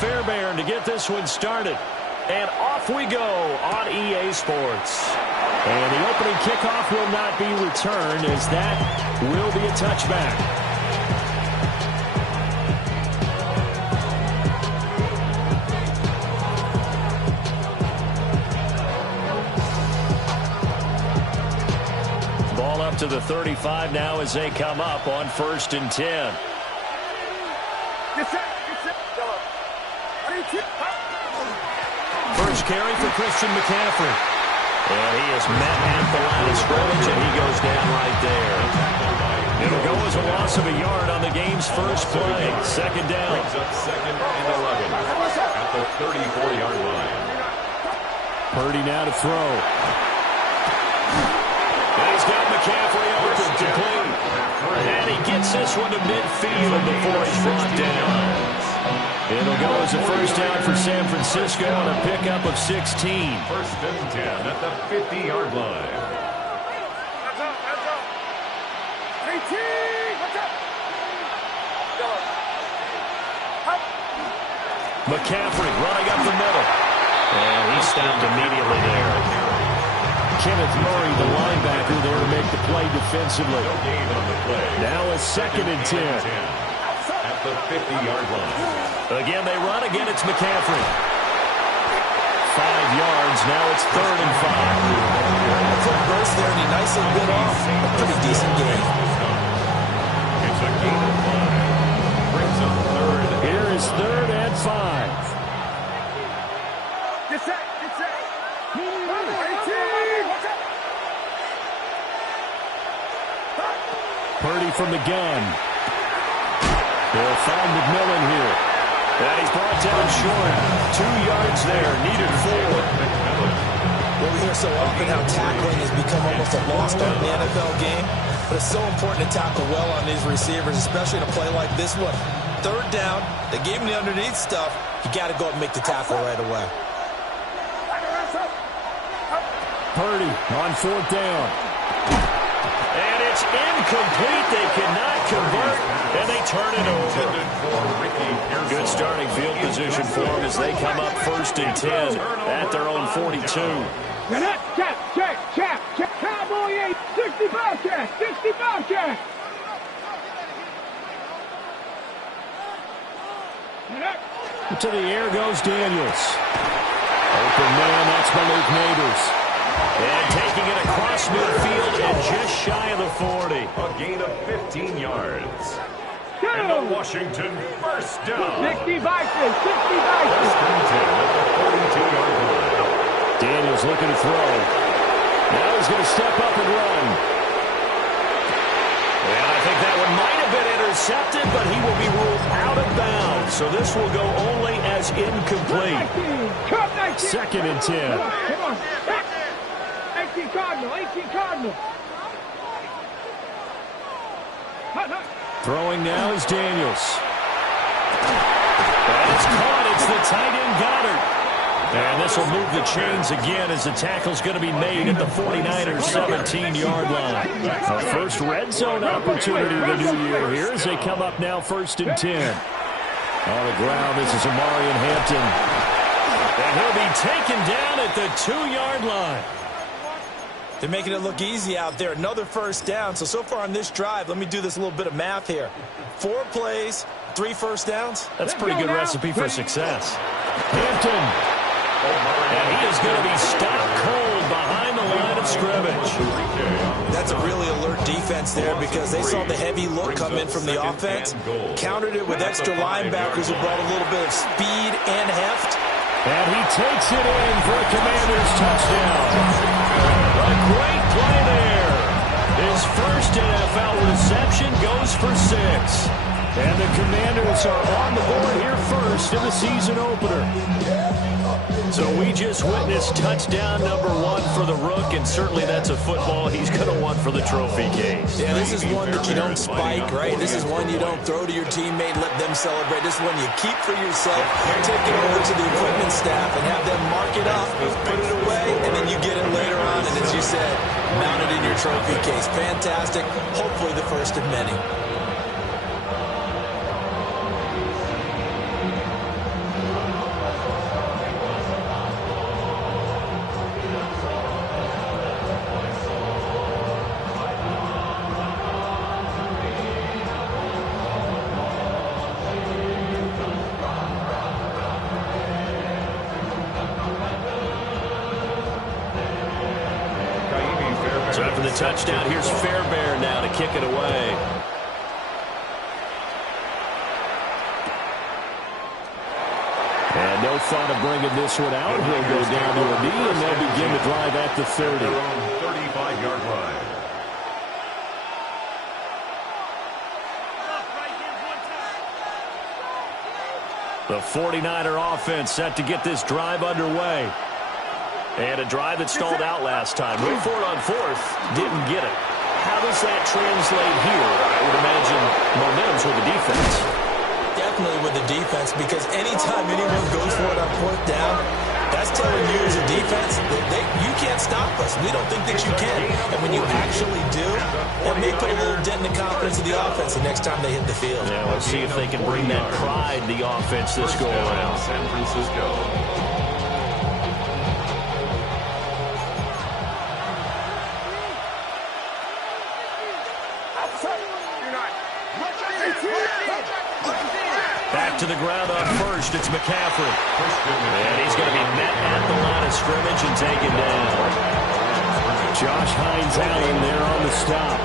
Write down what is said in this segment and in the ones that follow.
Fairbairn to get this one started. And off we go on EA Sports. And the opening kickoff will not be returned, as that will be a touchback. Ball up to the 35 now as they come up on 1st and 10. First carry for Christian McCaffrey. And he is met at the line of scrimmage, and he goes down right there. It'll go as a loss of a yard on the game's first play. 2nd down. Brings up 2nd and 11 at the 34-yard line. Purdy now to throw. And he's got McCaffrey open to clean. And he gets this one to midfield before he's brought down. It'll go as a 1st down for San Francisco on a pickup of 16. 1st and 10 at the 50-yard line. McCaffrey running up the middle. And he stopped immediately there. Kenneth Murray, the linebacker, there to make the play defensively. No gain on the play. Now a 2nd and 10. At the 50-yard line. Again, they run. Again, it's McCaffrey. 5 yards. Now it's 3rd and 5. A quick burst there, and he nicely bit off. A pretty decent game. It's a gain of 5. Brings up 3rd. Here is 3rd and 5. Get set. Get set. Purdy from the gun. They'll find McMillan here. And he's brought down short. 2 yards there. Needed 4. Well, we hear so often how tackling has become almost a lost art in the NFL game. But it's so important to tackle well on these receivers, especially in a play like this one. 3rd down. They gave him the underneath stuff. You got to go up and make the tackle right away. Purdy on 4th down. And it's incomplete. They cannot convert, and they turn it over. Good starting field position for them as they come up 1st and 10 at their own 42. Check. Cowboy 8, 65 check. 65 check. To the air goes Daniels. Open man, that's Malik Neighbors. And taking it across midfield and just shy of the 40. A gain of 15 yards. And the Washington 1st down. 60 Vikings. 60 1st Vikings. and 10 at the 42-yard line. Daniels looking to throw. Now he's going to step up and run. And I think that one might have been intercepted, but he will be ruled out of bounds. So this will go only as incomplete. 2nd and 10. Come on. 18 Cardinal. 18 Cardinal. Throwing now is Daniels. And it's caught. It's the tight end Goddard. And this will move the chains again as the tackle's going to be made at the 49ers 17-yard line. A first red zone opportunity of the new year here as they come up now 1st and 10. On the ground, this is Amarian Hampton. And he'll be taken down at the 2-yard line. They're making it look easy out there. Another 1st down. So far on this drive, let me do this little bit of math here. 4 plays, 3 1st downs. That's a pretty good recipe for success. Hampton. And he is going to be stopped cold behind the line of scrimmage. That's a really alert defense there because they saw the heavy look come in from the offense, countered it with extra linebackers who brought a little bit of speed and heft. And he takes it in for a Commanders touchdown. A great play there. His first NFL reception goes for 6. And the Commanders are on the board here first in the season opener. So we just witnessed touchdown number 1 for the Rook, and certainly that's a football he's going to want for the trophy case. Yeah, this is one that you don't spike, right? This is one you don't throw to your teammate, let them celebrate. This is one you keep for yourself, take it over to the equipment staff and have them mark it up, put it away, and then you get it later on, and as you said, mount it in your trophy case. Fantastic. Hopefully the first of many. touchdown. Here's Fairbairn now to kick it away. And no thought of bringing this one out. He'll go down to a knee, and they'll begin the drive at the 30. Their own 35-yard line. The 49er offense set to get this drive underway. And a drive that stalled out last time. Went for it on fourth, didn't get it. How does that translate here? I would imagine momentum's with the defense. Definitely with the defense, because anytime anyone goes for it on fourth down, that's telling you as a defense that you can't stop us. We don't think that you can. And when you actually do, it may put a little dent in the confidence of the offense the next time they hit the field. Yeah, let's see if they can bring that pride in the offense this go around. San Francisco. Back to the ground on first. It's McCaffrey. And he's going to be met at the line of scrimmage and taken down. Josh Hines-Allen there on the stop.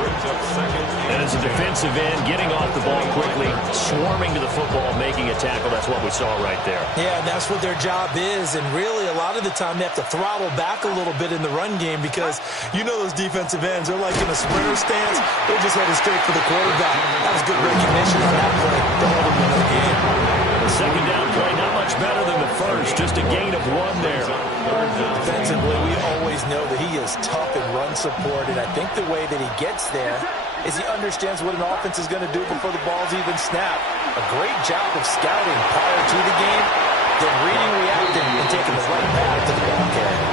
And as a defensive end, getting off the ball quickly, swarming to the football, making a tackle. That's what we saw right there. Yeah, that's what their job is. And really, a lot of the time, they have to throttle back a little bit in the run game because you know those defensive ends, they're like in a sprinter stance. They're just headed straight for the quarterback. That was good recognition on that play to hold them in the game. The second down play, not much better than the first. Just a gain of one there. Defensively, we always know that he is tough in run support, and I think the way that he gets there is he understands what an offense is going to do before the ball's even snapped. A great job of scouting prior to the game, then reading, reacting, and taking the right path to the ball carrier.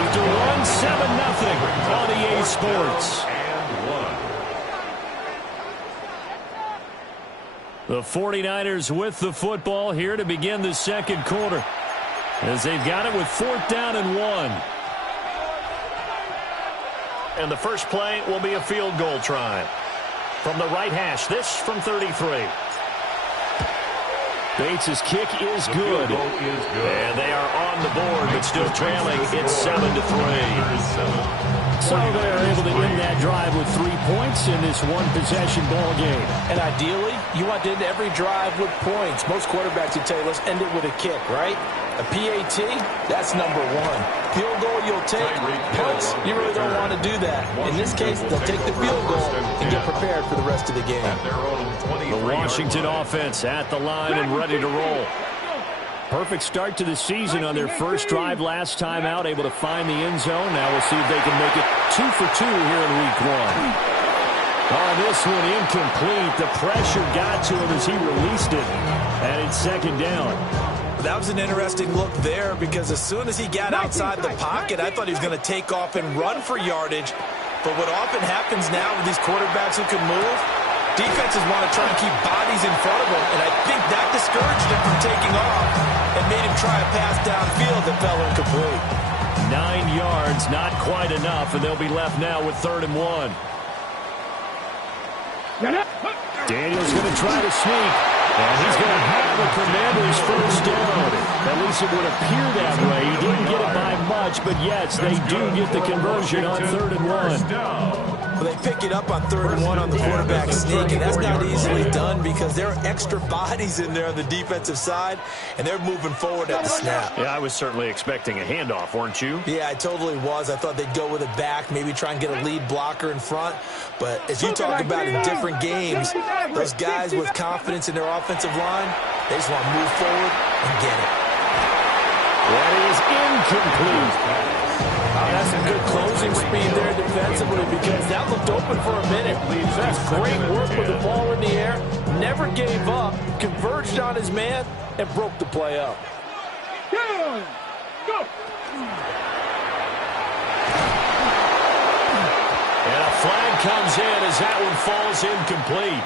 After one, 7-0 on EA Sports. The 49ers with the football here to begin the second quarter, as they've got it with 4th down and 1. And the first play will be a field goal try. From the right hash, this from 33. Bates' kick is good. And they are on the board, but still trailing. It's 7-3. So they're able to end that drive with 3 points in this one-possession ball game. And ideally, you want to end every drive with points. Most quarterbacks would tell you, let's end it with a kick, right? A PAT, that's number one. Field goal you'll take. Punts, you really don't want to do that. In this case, they'll take the field goal and get prepared for the rest of the game. The Washington offense at the line and ready to roll. Perfect start to the season on their first drive last time out, able to find the end zone. Now we'll see if they can make it 2 for 2 here in week 1. On this one, incomplete. The pressure got to him as he released it, and it's second down. That was an interesting look there because as soon as he got outside the pocket, I thought he was going to take off and run for yardage. But what often happens now with these quarterbacks who can move, defenses want to try and keep bodies in front of them, and I think that discouraged him from taking off and made him try a pass downfield that fell incomplete. 9 yards, not quite enough, and they'll be left now with 3rd and 1. Daniel's going to try to sneak, and he's going to have the Commanders' first down. At least it would appear that way. He didn't get it by much, but yes, they do get the conversion on 3rd and 1. Well, they pick it up on 3rd and 1 on the quarterback sneak, and that's not easily done because there are extra bodies in there on the defensive side, and they're moving forward at the snap. Yeah, I was certainly expecting a handoff, weren't you? Yeah, I totally was. I thought they'd go with it back, maybe try and get a lead blocker in front. But as you talk about in different games, those guys with confidence in their offensive line, they just want to move forward and get it. That is incomplete. That's some good closing speed there defensively because that looked open for a minute. That's great work with the ball in the air. Never gave up, converged on his man, and broke the play up. Go! And a flag comes in as that one falls incomplete.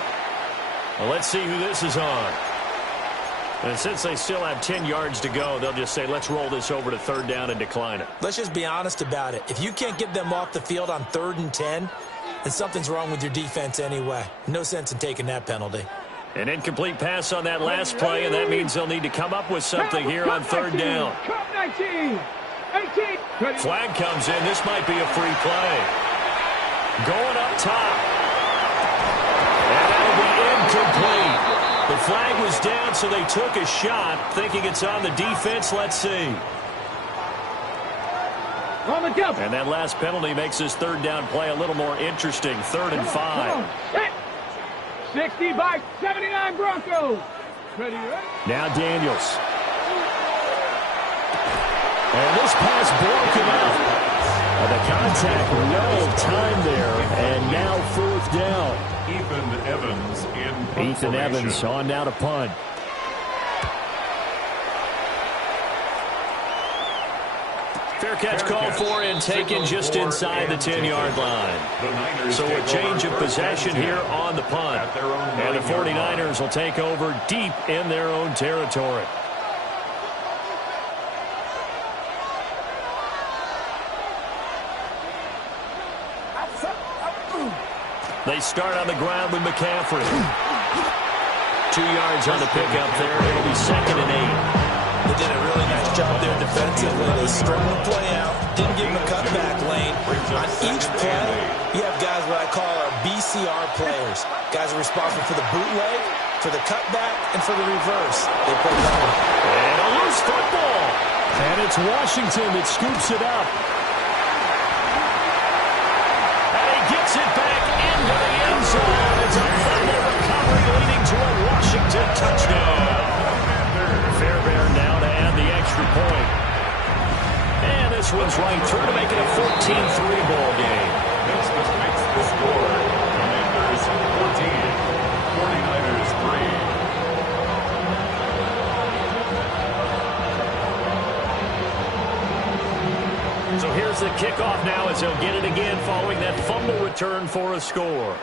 Well, let's see who this is on. And since they still have 10 yards to go, they'll just say, let's roll this over to 3rd down and decline it. Let's just be honest about it. If you can't get them off the field on 3rd and 10, then something's wrong with your defense anyway. No sense in taking that penalty. An incomplete pass on that last play, and that means they'll need to come up with something here on 3rd down. 19, 18. Flag comes in. This might be a free play. Going up top. And that'll be incomplete. The flag was down, so they took a shot, thinking it's on the defense. Let's see. And that last penalty makes this third down play a little more interesting. 3rd and 5. 60 by 79 Broncos. Ready? Now Daniels. And this pass broken up. The contact, no time there. And now 4th down. Ethan Evans on now to punt. Fair catch called for and taken just inside the 10-yard line. So a change of possession here on the punt. And the 49ers will take over deep in their own territory. They start on the ground with McCaffrey. 2 yards on the pickup there. It'll be 2nd and 8. They did a really nice job there defensively. They strung the play out, didn't give him a cutback lane. On each play, you have guys what I call our BCR players. Guys are responsible for the bootleg, for the cutback, and for the reverse. They play well. And a loose football. And it's Washington that scoops it up. And he gets it back into the end zone. It's a fumble recovery leading to a Washington touchdown. Fairbairn now to add the extra point. And this one's right through to make it a 14-3 ball game. This makes the score. Commanders 14, 49ers 3. So here's the kickoff now as they'll get it again following that fumble return for a score.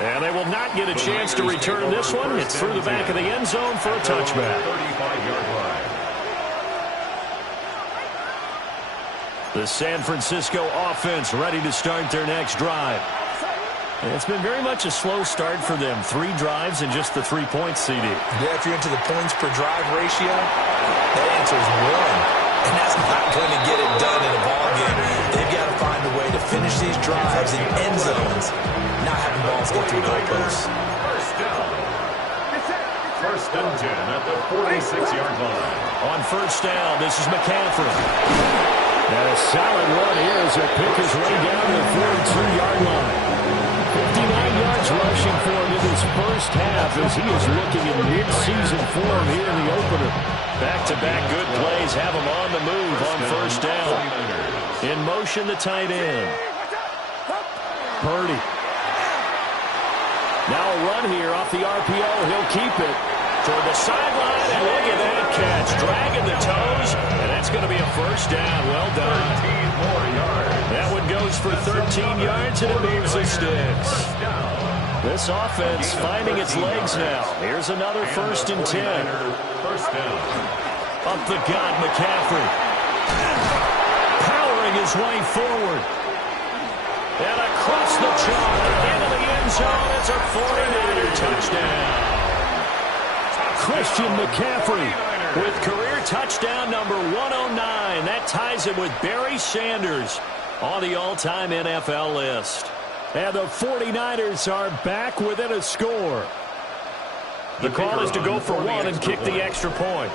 And they will not get a chance to return this one. It's through the back of the end zone for a touchback. 35-yard line. The San Francisco offense ready to start their next drive. And it's been very much a slow start for them. 3 drives and just the 3 points, CD. Yeah, if you're into the points per drive ratio, that answer is 1. And that's not going to get it done in a ball game. They've got to find a way to finish these drives in end zones, not having balls go through goalposts. First down. First and 10 at the 46-yard line. On first down, this is McCaffrey. And a solid run here as they pick his way down to the 42-yard line. 59 yards rushing for him in his first half as he is looking in mid-season form here in the opener. Back-to-back good plays have him on the move on first down. In motion, the tight end. Purdy. Now a run here off the RPO. He'll keep it toward the sideline, and look at that catch. Dragging the toes, and that's going to be a first down. Well done. 13 more yards. That one goes for 13 yards, and it moves the sticks. This offense finding its legs now. Here's another 1st and 10. First down. Up the gut, McCaffrey. Powering his way forward. And across the chalk into the end zone. It's a 49er touchdown. Christian McCaffrey with career touchdown number 109. That ties him with Barry Sanders on the all-time NFL list. And the 49ers are back within a score. The call is to go for 1 and kick the extra point.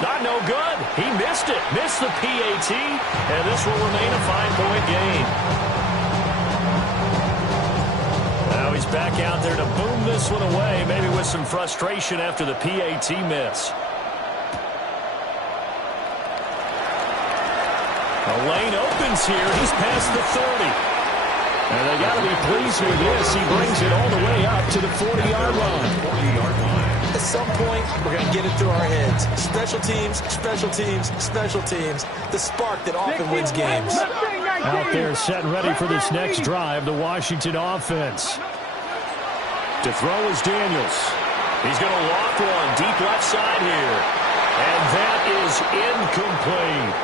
Not no good. He missed it. Missed the PAT. And this will remain a 5-point game. Now he's back out there to boom this one away, maybe with some frustration after the PAT miss. The lane opens here. He's past the 30. And they got to be pleased with this. He brings it all the way up to the 40-yard line. 40-yard line. At some point, we're going to get it through our heads. Special teams, special teams, special teams. The spark that often wins games. Out there set and ready for this next drive, the Washington offense. To throw is Daniels. He's going to loft one deep left side here. And that is incomplete.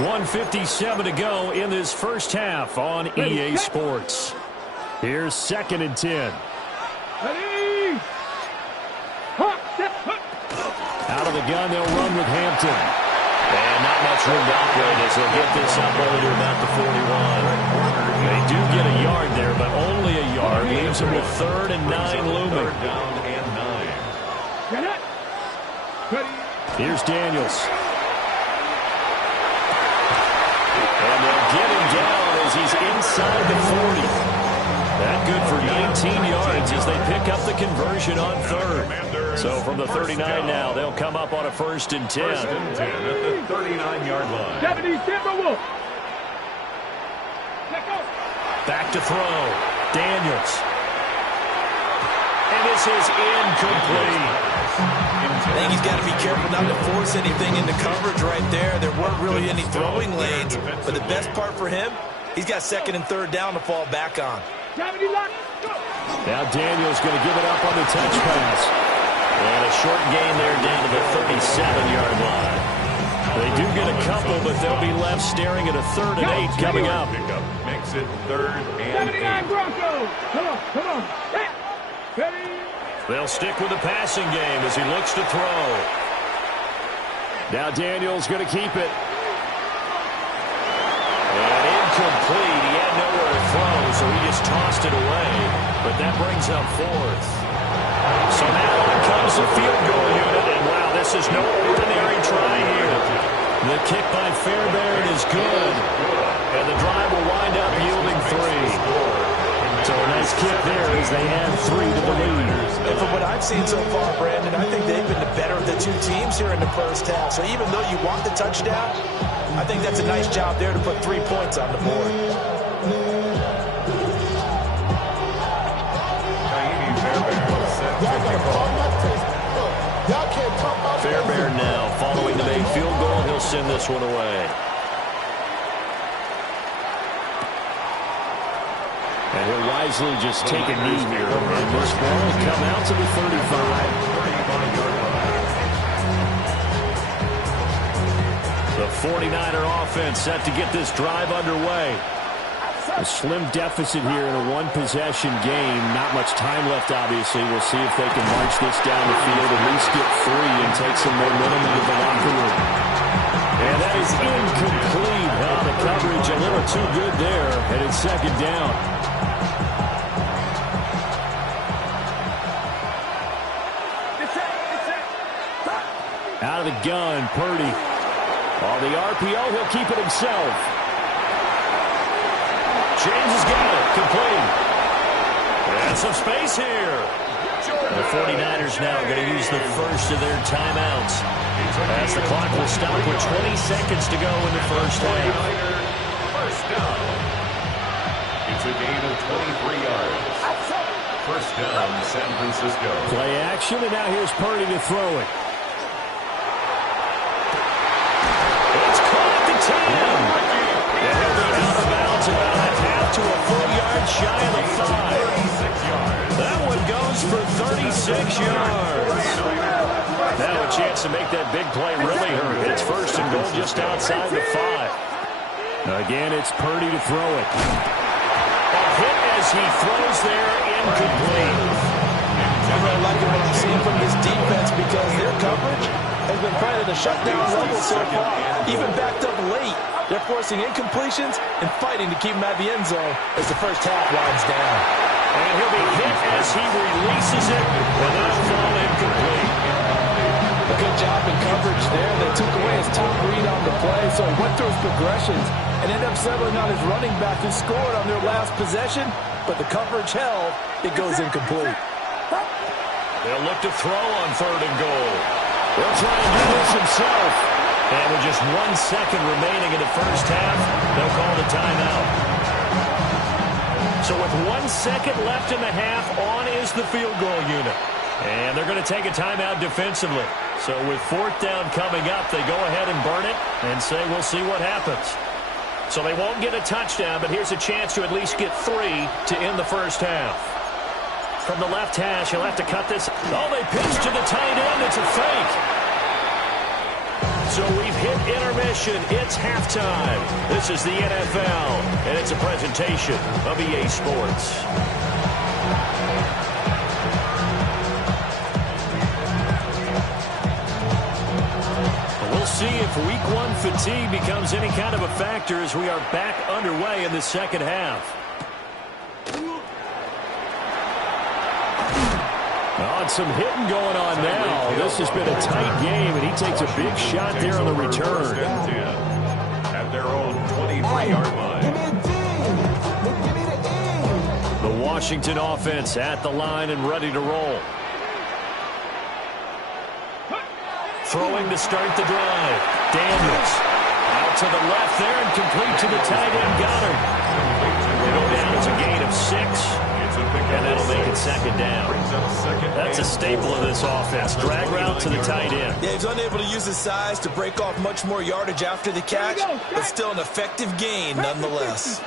1:57 to go in this first half on EA Sports. Here's 2nd and 10. Ready? Out of the gun, they'll run with Hampton. And not much room to operate as they'll get this up only to about the 41. They do get a yard there, but only a yard. Leaves them with 3rd and 9 looming. Third down and 9. Here's Daniels. And they'll get him down as he's inside the 40. That good for 19 yards as they pick up the conversion on 3rd. So from the 39 now, they'll come up on a 1st and 10. 1st and 10 at the 39-yard line. Back to throw. Daniels. And this is incomplete. I think he's got to be careful not to force anything into coverage right there. There weren't really any throwing lanes, but the best part for him, he's got 2nd and 3rd down to fall back on. Now Daniels going to give it up on the touch pass. And a short gain there down to the 37-yard line. They do get a couple, but they'll be left staring at a 3rd and 8 coming up. Pickup makes it 3rd and 8. Broncos. Come on. Ready? They'll stick with the passing game as he looks to throw. Now Daniels going to keep it. And incomplete. He had nowhere to throw, so he just tossed it away. But that brings up 4th. So now on comes the field goal unit. And wow, this is no ordinary try here. The kick by Fairbairn is good. And the drive will wind up yielding 3. So a nice kick there as they add 3 to the lead. And from what I've seen so far, Brandon, I think they've been the better of the two teams here in the first half. So even though you want the touchdown, I think that's a nice job there to put 3 points on the board. Fairbairn now following the made field goal. He'll send this one away. And he'll wisely just take a knee here. And this ball will come out to the 35. The 49er offense set to get this drive underway. A slim deficit here in a one-possession game. Not much time left, obviously. We'll see if they can march this down the field, at least get 3 and take some momentum into the locker room. And that is incomplete. The coverage a little too good there, and it's 2nd down. Out of the gun, Purdy. On the RPO, he'll keep it himself. James has got it. Complete. And some space here. The 49ers now are going to use the first of their timeouts, as the clock will stop with 20 seconds to go in the first half. First down. It's a gain of 23 yards. First down, San Francisco. Play action, and now here's Purdy to throw it. It's caught at the 10. And he'll be out of bounds about a half to a full yard shy of the 5. That one goes for 36 yards. Now a chance to make that big play really hurt. It's 1st and goal just outside the 5. Again, it's Purdy to throw it. A hit as he throws there, incomplete. I'm really liking what I'm seeing from this defense because their coverage has been playing at a shutdown level so far. Even backed up late, they're forcing incompletions and fighting to keep them out of the end zone as the first half winds down. And he'll be hit as he releases it, and that'll fall incomplete. A good job in coverage there. They took away his top read on the play, so he went through his progressions and ended up settling on his running back who scored on their last possession, but the coverage held. It goes incomplete. They'll look to throw on 3rd and goal. They'll try and do this himself. And with just 1 second remaining in the first half, they'll call the timeout. So with 1 second left in the half, on is the field goal unit. And they're going to take a timeout defensively. So with 4th down coming up, they go ahead and burn it and say we'll see what happens. So they won't get a touchdown, but here's a chance to at least get 3 to end the first half. From the left hash, he'll have to cut this. Oh, they pitch to the tight end. It's a fake. So we've hit intermission. It's halftime. This is the NFL, and it's a presentation of EA Sports. We'll see if week one fatigue becomes any kind of a factor as we are back underway in the second half. Oh, and some hitting going on now. This has been a tight game, and he takes a big shot there on the return. At their own 23-yard line. The Washington offense at the line and ready to roll. Throwing to start the drive. Daniels out to the left there and complete to the tight end Goddard. They go down as a gain of 6. And that'll make it second down. That's a staple of this offense. Drag route to the tight end. Yeah, he's unable to use his size to break off much more yardage after the catch, but still an effective gain nonetheless.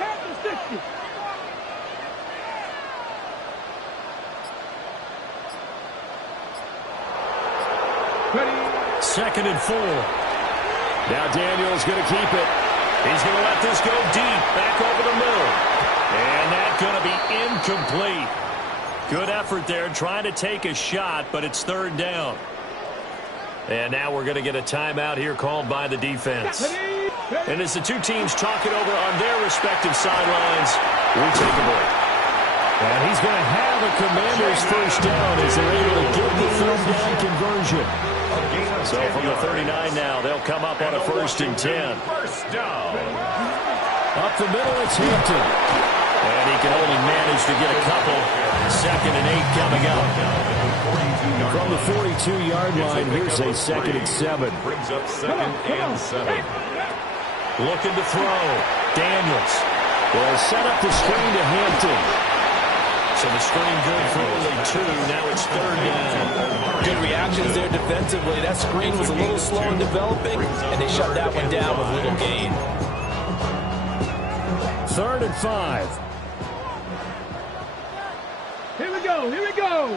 Second and 4. Now Daniels going to keep it. He's going to let this go deep, back over the middle. And that's going to be incomplete. Good effort there, trying to take a shot, but it's third down. And now we're going to get a timeout here called by the defense. And as the two teams talk it over on their respective sidelines, we take a break. And he's going to have a Commanders first down as they're able to get the third down conversion. So from the 39 now, they'll come up on a 1st and 10. First down. Up the middle, it's Hampton. And he can only manage to get a couple. 2nd and 8 coming up. From the 42-yard line, here's a 2nd and 7. Brings up 2nd and 7. Looking to throw. Daniels will set up the screen to Hampton. So the screen good for only 2. Now it's third down. Good reactions there defensively. That screen was a little slow in developing, and they shut that one down with little gain. 3rd and 5. Here we go, here we go.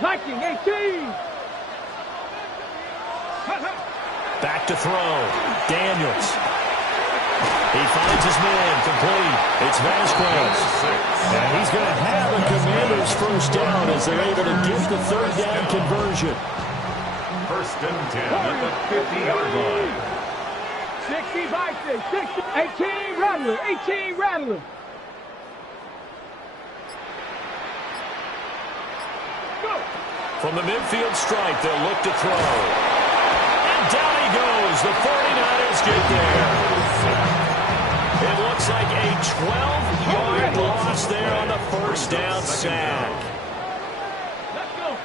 Viking 18. Back to throw. Daniels. He finds his man, complete. It's Vasquez. And he's going to have a Commanders first down as they're able to get the third down conversion. 1st and 10 at the 50-yard line. 60 Vikings, 60, 18 Rattler, 18 Rattler. Go. From the midfield stripe, they'll look to throw. And down he goes. The 49ers get there. It looks like a 12-yard loss there on the first down sack. Let's go.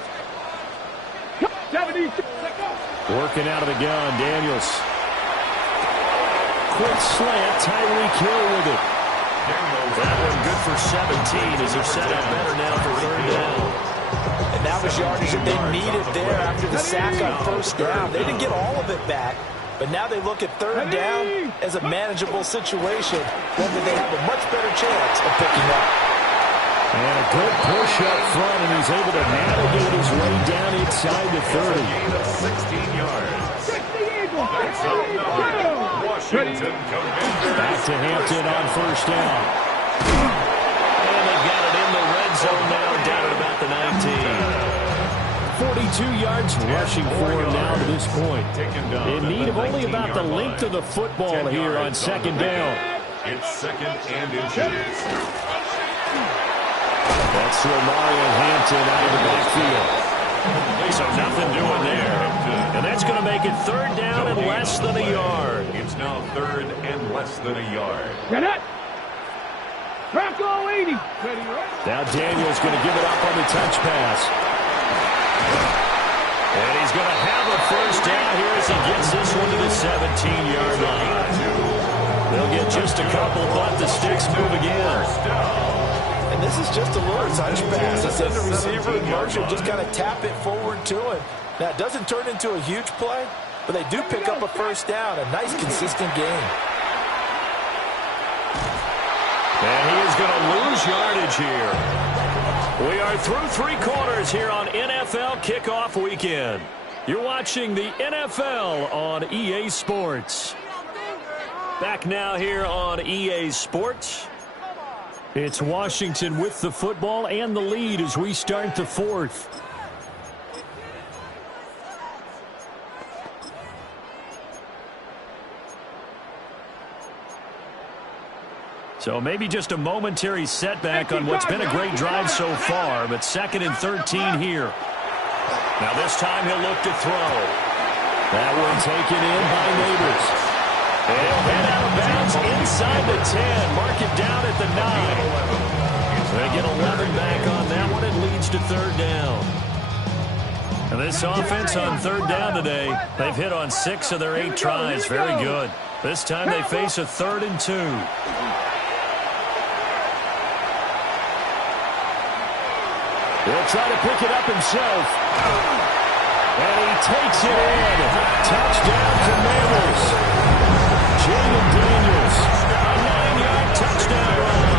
76. Let's go. Working out of the gun, Daniels. Quick slant, Tyreek Hill with it. That one good for 17 as they're set up better now for third down. And that was yardage that they needed there after the sack on first down. They didn't get all of it back, but now they look at third down as a manageable situation, one that they have a much better chance of picking up. And a good push up front, and he's able to navigate his way down inside the 30. 16 yards. 60 Eagles, That's 60 Eagles. Washington Commanders. Back to Hampton on first down. And they've got it in the red zone now, down at about the 19. 42 yards rushing for him now to this point. In need of only about the length of the football here on second down. It's 2nd and inches. That's Mario Hampton out of the backfield. So nothing doing there. And that's going to make it third down and less than a yard. It's now 3rd and less than a yard. Get it. Bronco 80. Now Daniels going to give it up on the touch pass. And he's going to have a first down here as he gets this one to the 17-yard line. They'll get just a couple, but the sticks move again. And this is just a little touch pass. It's in the receiver, and Marshall just kind of tap it forward to him. Now, it doesn't turn into a huge play, but they do pick up a first down. A nice, consistent game. And he is going to lose yardage here. We are through 3 quarters here on NFL Kickoff Weekend. You're watching the NFL on EA Sports. Back now here on EA Sports. It's Washington with the football and the lead as we start the 4th. So maybe just a momentary setback on what's been a great drive so far, but 2nd and 13 here. Now this time he'll look to throw. That one taken in by Neighbors. And he'll head out of bounds inside the 10. Mark it down at the 9. They get 11 back on that one. It leads to 3rd down. And this offense on 3rd down today, they've hit on 6 of their 8 tries. Very good. This time they face a 3rd and 2. He'll try to pick it up himself. And he takes it in. Touchdown, Commanders. Jaden Daniels, a 9-yard touchdown run.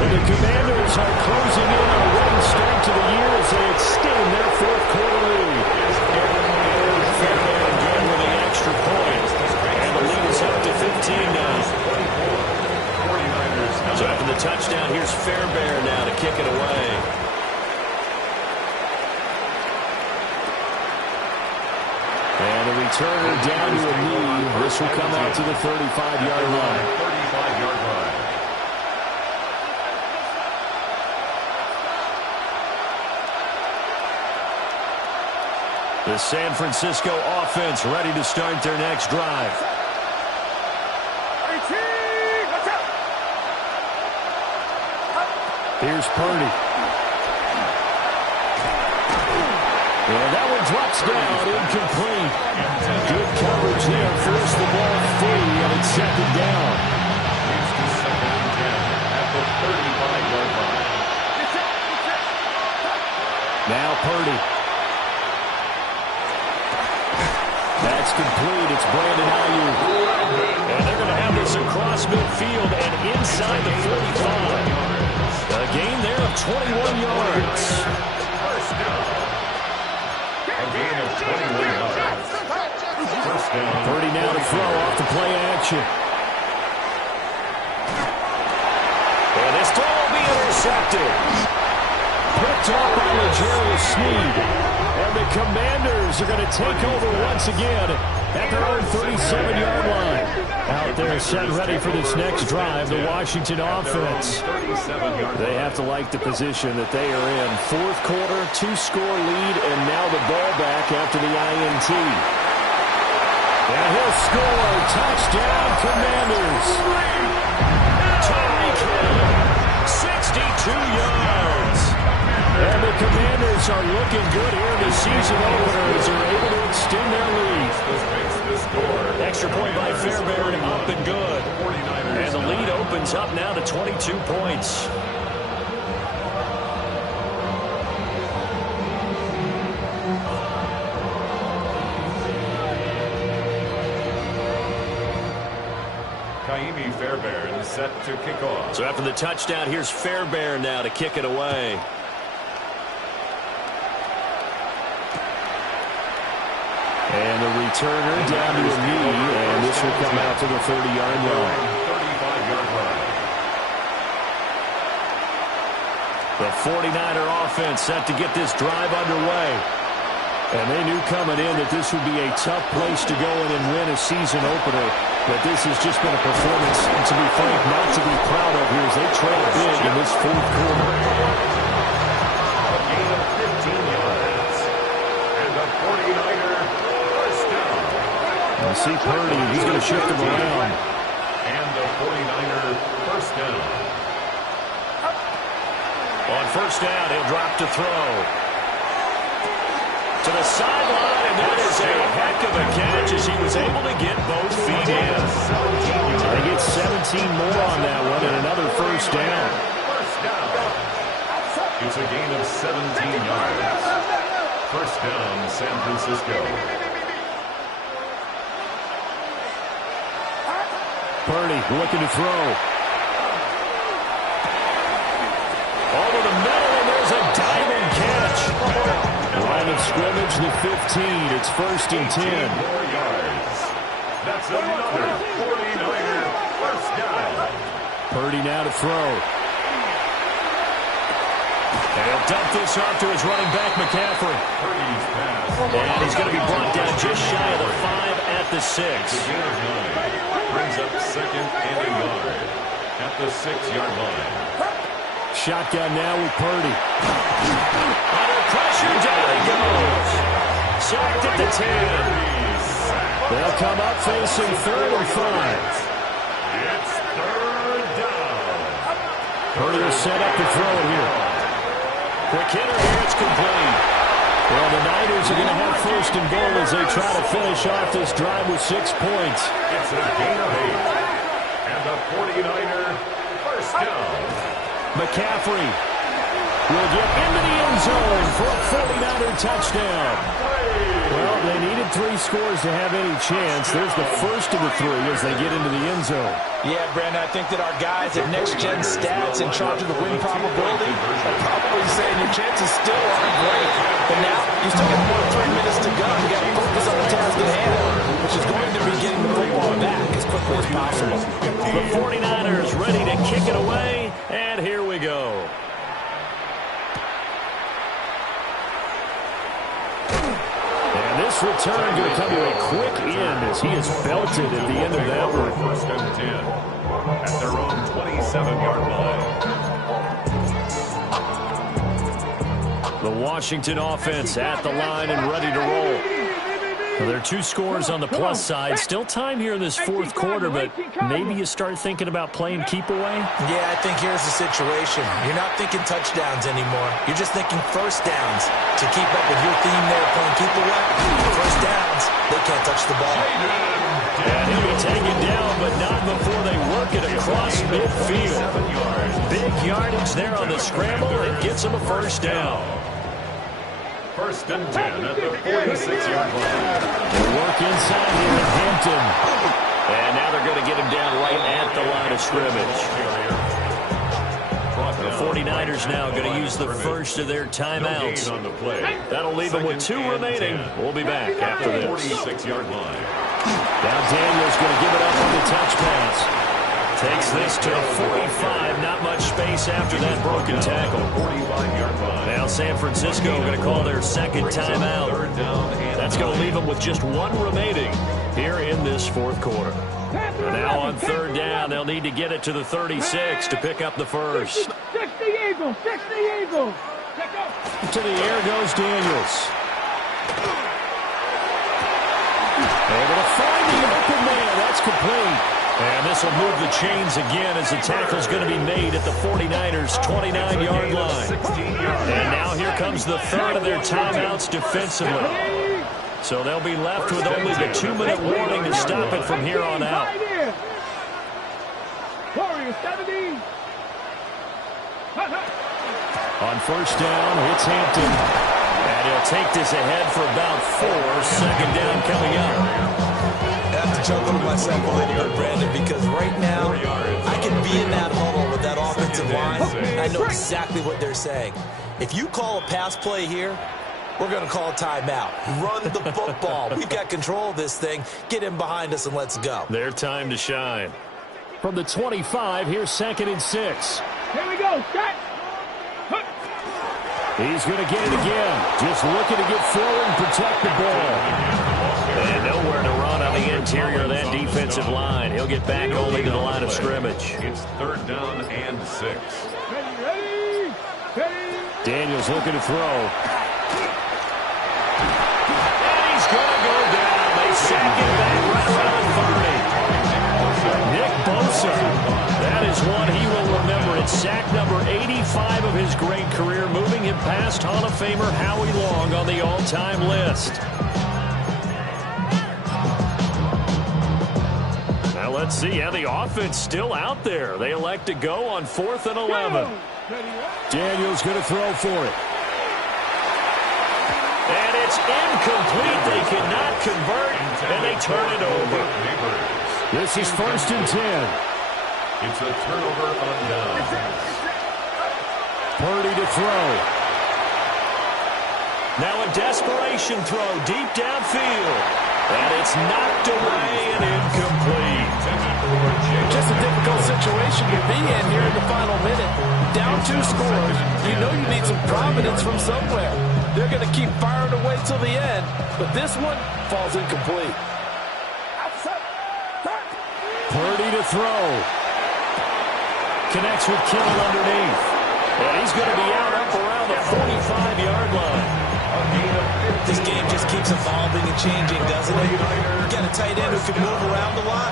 And the Commanders are closing in on a winning start to the year as they extend their 4th quarter lead. Again with an extra point. And the lead is up to 15 now. So after the touchdown, here's Fairbairn now to kick it away. And a returner down to a knee. This will come out to the 35-yard line. 35-yard line. The San Francisco offense ready to start their next drive. Here's Purdy. And that one drops down, incomplete. Good coverage there, forced the ball free, and it's 2nd down. It's the 2nd and 10 at the 35-yard line. Now Purdy. That's complete. It's Brandon Ayuk. And they're going to have this across midfield and inside the 45. A gain there of 21 yards. First down. A gain of 21 yards. First down. Purdy now to throw off the play action. And this throw will be intercepted. Picked off by L'Jarius Sneed. And the Commanders are going to take over once again at their own 37-yard line. Out there set ready for this next drive, the Washington offense. They have to like the position that they are in. 4th quarter, 2-score lead, and now the ball back after the INT. And he'll score. Touchdown, Commanders. Tyreek Hill, 62 yards. And the Commanders are looking good here in the season opener as they're able to extend their lead. Extra point by Fairbairn, up and good. And the lead opens up now to 22 points. Kaimi Fairbairn set to kick off. So after the touchdown, here's Fairbairn now to kick it away. And the returner down to a knee, and this will come out to the 30-yard line. 35-yard line. The 49er offense set to get this drive underway. And they knew coming in that this would be a tough place to go in and win a season opener. But this has just been a performance, to be frank, not to be proud of here as they trail big in this 4th quarter. A gain of 15 yards. And the 49er first down. You see Purdy, he's going to shift him around. And the 49er first down. On first down, he'll drop to throw. To the sideline, and that is a heck of a catch as he was able to get both feet in. They get 17 more on that one and another first down. First down. It's a gain of 17 yards. First down, San Francisco. Purdy looking to throw. Over the middle, and there's a diving catch. Line of scrimmage, the 15. It's 1st and 10. 10 more yards. That's another 49er first down. Purdy now to throw. And he'll dump this off to his running back, McCaffrey. Purdy's pass. And he's going to be brought down just shy of the 5 at the 6. The gain of 9 brings up 2nd and a yard. at the 6-yard line. Shotgun now with Purdy. Under pressure, down he goes. Sacked at the 10. They'll come up facing 3rd and 5. It's 3rd down. Purdy will set up to throw it here. Quick hitter here, it's complete. Well, the Niners are going to have 1st and goal as they try to finish off this drive with 6 points. It's a gain of 8. And the 49er 1st down. McCaffrey will get into the end zone for a 49er touchdown. Well, they needed 3 scores to have any chance. There's the first of the 3 as they get into the end zone. Yeah, Brandon, I think that our guys at Next Gen Stats in charge of the win probability are probably saying your chances still aren't great. But now, you still got more than 3 minutes to go. You got to focus on the task at hand, which is going to be getting the football back as quickly as possible. The 49ers ready to kick it away, and here we go. This return going to come to a quick end as he is belted at the end of that one. 1st and 10 at their own 27-yard line. The Washington offense at the line and ready to roll. Well, there are 2 scores on the plus side. Still time here in this 4th quarter, but maybe you start thinking about playing keep away? Yeah, I think here's the situation. You're not thinking touchdowns anymore. You're just thinking 1st downs. To keep up with your theme there, playing keep away, 1st downs, they can't touch the ball. And he'll be taken down, but not before they work it across midfield. Big yardage there on the scramble. It gets him a 1st down. 1st and 10 at the 46-yard line. They work inside here at Hampton. And now they're going to get him down right at the line of scrimmage. The 49ers now going to use the first of their timeouts. That'll leave them with 2 remaining. We'll be back after this. 46-yard line. Now Daniels going to give it up on the touch pass. Takes this to a 45. Not much space after that broken tackle. 45-yard line. Now San Francisco going to call their 2nd timeout. That's going to leave them with just 1 remaining here in this 4th quarter. And now on 3rd down, they'll need to get it to the 36 to pick up the first. 60 Eagles, 60 Eagles. To the air goes Daniels. Able to find the open man. That's complete. And this will move the chains again as the tackle's going to be made at the 49ers' 29-yard line. And now here comes the 3rd of their timeouts defensively. So they'll be left with only the 2-minute warning to stop it from here on out. On 1st down, it's Hampton. And he'll take this ahead for about 4. 2nd down coming up. I have to chuckle to myself a little bit, Brandon, because right now I can be in that huddle with that offensive line. I know exactly what they're saying. If you call a pass play here, we're going to call a timeout. Run the football. We've got control of this thing. Get him behind us and let's go. Their time to shine. From the 25, here's 2nd and 6. Here we go, set. He's going to get it again. Just looking to get forward and protect the ball. And nowhere to run on the interior of that defensive line. He'll get back only to the line of scrimmage. It's 3rd down and 6. Ready. Daniels looking to throw. And he's going to go down. They sack him back right around 30. Nick Bosa. That is one he will remember. It's sack number 85 of his great career, moving him past Hall of Famer Howie Long on the all-time list. Now let's see how the offense still out there. They elect to go on 4th and 11. Daniels going to throw for it. And it's incomplete. They cannot convert, and they turn it over. This is 1st and 10. It's a turnover on down. Purdy to throw. Now a desperation throw deep downfield. And it's knocked away and incomplete. Just a difficult situation to be in here in the final minute. Down 2 scores. You know you need some providence from somewhere. They're going to keep firing away till the end. But this one falls incomplete. Purdy to throw. connects with Kittle underneath. And he's going to be out up around the 45-yard line. This game just keeps evolving and changing, doesn't it? You got a tight end who can move around a lot.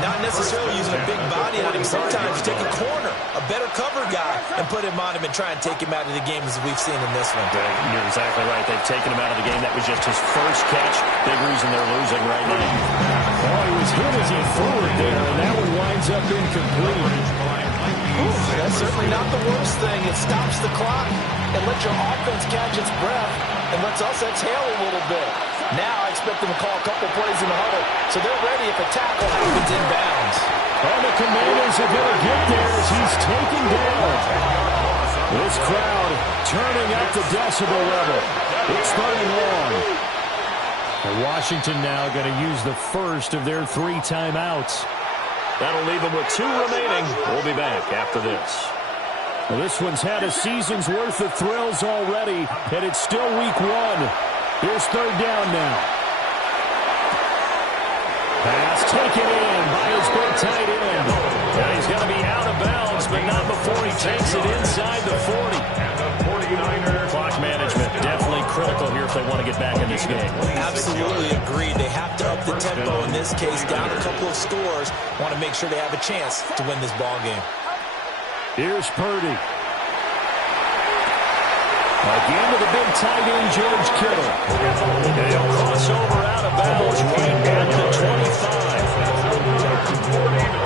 Not necessarily using a big body on him. Sometimes you take a corner, a better cover guy, and put him on him and try and take him out of the game as we've seen in this one. You're exactly right. They've taken him out of the game. That was just his first catch. Big reason they're losing right now. Oh, he was hit as he threw it there, and that one winds up incomplete. That's certainly not the worst thing. It stops the clock and lets your offense catch its breath and lets us exhale a little bit. Now I expect them to call a couple plays in the huddle, so they're ready if a tackle happens inbounds. And the Commanders are going to get there as he's taken down. This crowd turning up the decibel level. It's third and long. And Washington now going to use the first of their 3 timeouts. That'll leave them with 2 remaining. We'll be back after this. Well, this one's had a season's worth of thrills already, and it's still week 1. Here's third down now. Pass taken in by his big tight end. Now he's going to be out of bounds, but not before he takes it inside the 40. And the 49ers. Clock management definitely critical here if they want to get back in this game. Absolutely agreed. They have to up the tempo in this case, down a couple of scores. Want to make sure they have a chance to win this ball game. Here's Purdy. Again to the big tight end, George Kittle. And he'll cross over out of bounds right at the 25.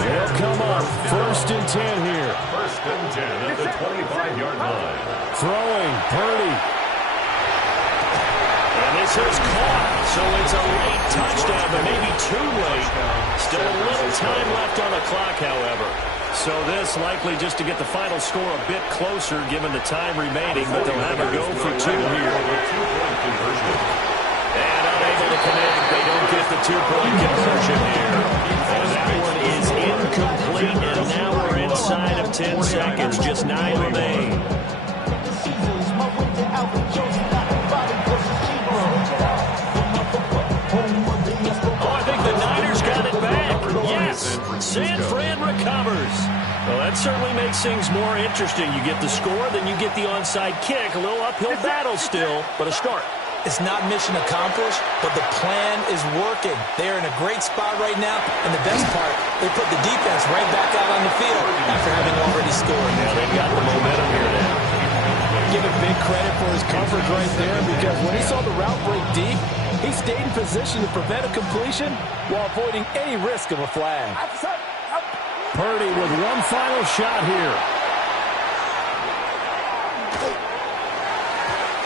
They'll come up. First and 10 here. First and 10 at the 25-yard line. Throwing, Purdy. And this is caught. So it's a late touchdown, but maybe too late. Still a little time left on the clock, however. So this likely just to get the final score a bit closer given the time remaining, but they'll have a go for 2 here. And unable to connect. They don't get the 2-point conversion here. And that one is incomplete, and now we're inside of 10 seconds. Just 9 remain. Oh, I think the Niners got it back. Yes, San Fran recovers. Well, that certainly makes things more interesting. You get the score, then you get the onside kick. A little uphill battle still, but a start. It's not mission accomplished, but the plan is working. They're in a great spot right now, and the best part, they put the defense right back out on the field after having already scored. Now they've got the momentum here now. Give him big credit for his coverage right there, because when he saw the route break deep, he stayed in position to prevent a completion while avoiding any risk of a flag. Purdy with one final shot here.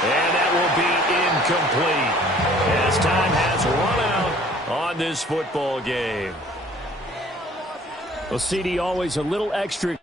And that will be incomplete as time has run out on this football game. Well, CD, always a little extra